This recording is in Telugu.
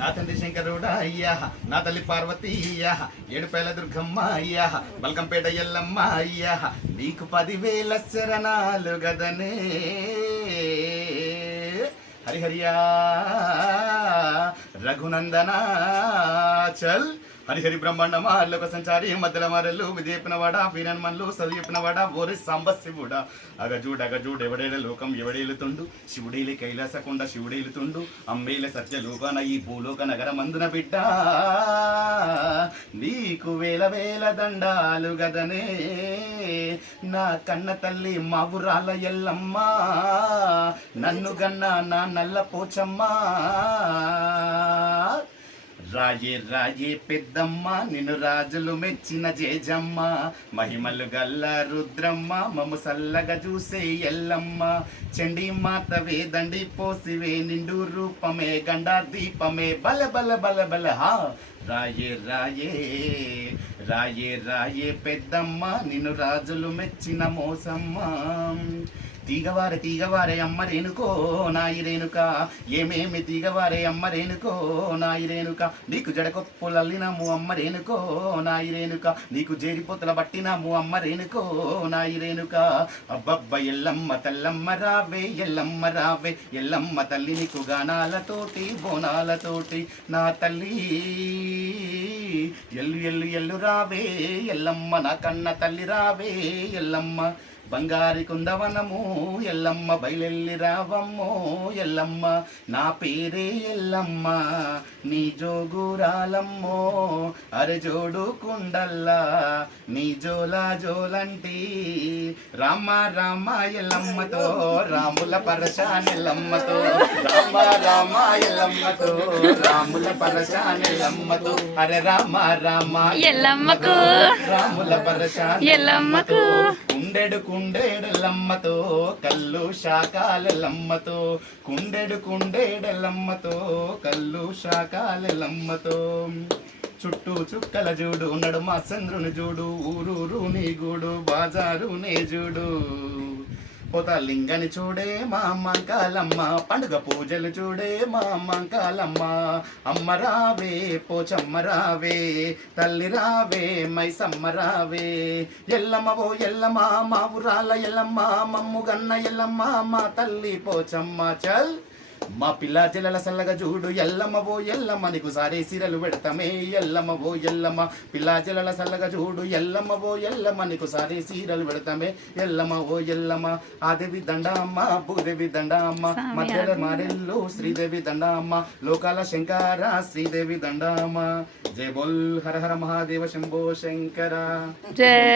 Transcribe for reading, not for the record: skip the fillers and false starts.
నా తండ్రి శంకరుడా అయ్యా, నా తల్లి పార్వతి అయ్యా, ఏడుపేల దుర్గమ్మ అయ్యా, బల్కంపేట ఎల్లమ్మ అయ్యా, నీకు 10,000 శరణాలు గదనే. హరిహరియా రఘునందనా చల్ హరిహరి బ్రహ్మాండమా లోక సంచారి మధ్యల మరలు విజయపినవాడ వీరన్మన్లు చదివిపినవాడ ఓరి సాంబశివుడ అగజూడ్ ఎవడేల లోకం ఎవడేలుతుండు శివుడేలి కైలాసకొండ శివుడేలుతుండు అమ్మేల సత్యలోకన ఈ భూలోక నగర మందున బిడ్డ నీకు వేల దండాలు గదనే. నా కన్న తల్లి మావురాల ఎల్లమ్మ, నన్ను గన్న నా నల్ల పోచమ్మ. రాయే పెద్దమ్మ, నిన్ను రాజులు మెచ్చిన జేజమ్మ, మహిమలు గల్ల రుద్రమ్మ, మమ్ము సల్లగా చూసే ఎల్లమ్మ. చండీ మాతవే దండి పోసివే నిండు రూపమే గండా దీపమే బల బల బల బల హా. రాయే పెద్దమ్మ, నిన్ను రాజులు మెచ్చిన మోసమ్మ. తీగవారే అమ్మ రేణుకో నాయి రేణుక, ఏమేమి తీగవారే అమ్మ రేణుకో నాయి రేణుక, నీకు జడకొప్పులల్లినాము అమ్మ రేణుకో నాయి రేణుక, నీకు జేరిపోతల పట్టినాము అమ్మ రేణుకో నాయి రేణుక. అబ్బబ్బ ఎల్లమ్మ తల్లమ్మ రావే, ఎల్లమ్మ రావే, ఎల్లమ్మ తల్లి నీకు గానాలతోటి బోనాలతోటి. నా తల్లి ఎల్లు రావే ఎల్లమ్మ, నా కన్న తల్లి రావే ఎల్లమ్మ. బంగారి కుందవనము ఎల్లమ్మ, బయలెల్లి రావమ్మో ఎల్లమ్మ. నా పేరే ఎల్లమ్మ, నీ జోగురాలమ్మో, అరె జోడు కుండల్లా నీ జోలంటి. రామ ఎల్లమ్మతో రాముల పరశానెల్లమ్మతో, రామ ఎల్లమ్మతో రాముల పరశానెల్లమ్మతో. అరె రామ ఎల్లమ్మకు రాముల ఎల్లమ్మకు. కుండేడెల్లమ్మతో కల్లు శాకాలెల్లమ్మతో, కుండేడెల్లమ్మతో కల్లు శాకాలెల్లమ్మతో. చుట్టూ చుక్కల జూడు నడుమ చంద్రుని జూడు, ఊరూరు నీ గూడు బాజారు నే జూడు. పోత లింగని చూడే మా అమ్మంకాలమ్మ, పండుగ పూజలు చూడే మా అమ్మంకాలమ్మ. అమ్మ రావే పోచమ్మ రావే, తల్లి రావే మైసమ్మ రావే. ఎల్లమ్మ ఓ ఎల్లమ్మ మా ఊరాల ఎల్లమ్మ, మమ్ము గన్న ఎల్లమ్మ మా తల్లి పోచమ్మ. చల్ మా పిల్ల చెల్లెల సల్లగా చూడు ఎల్లమ్మ ఓ ఎల్లమ్మ, నీకు సారే సీరలు పెడతామే ఎల్లమ్మ ఓ ఎల్లమ్మ. పిల్ల చెల్లెల సల్లగా చూడు ఎల్లమ్మ ఓ ఎల్లమ్మ, నీకు సారే సీరలు పెడతామే ఎల్లమ్మ ఓ ఎల్లమ్మ. ఆదేవి దండమ్మ భూదేవి దండమ్మ, మధ్యల మారెల్లు శ్రీదేవి దండమ్మ, లోకాల శంకర శ్రీదేవి దండమ్మ. జై బోల్ హర హర మహాదేవ శంభో శంకర. జై